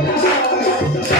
Thank you.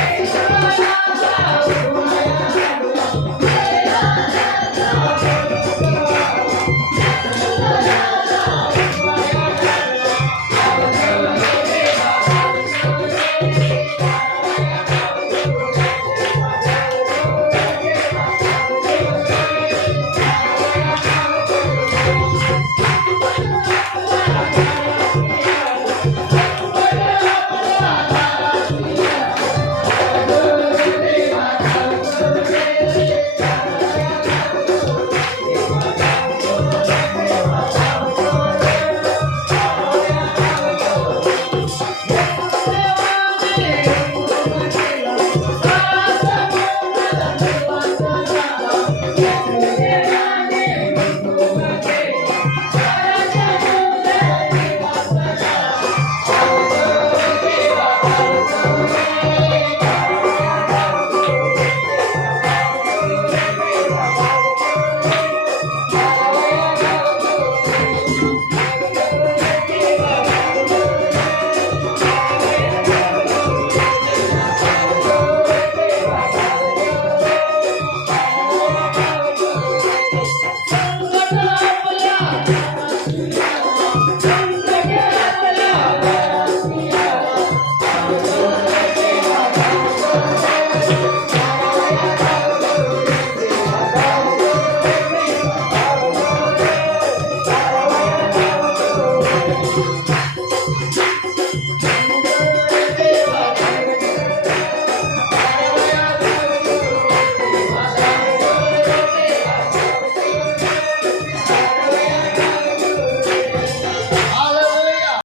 Yeah.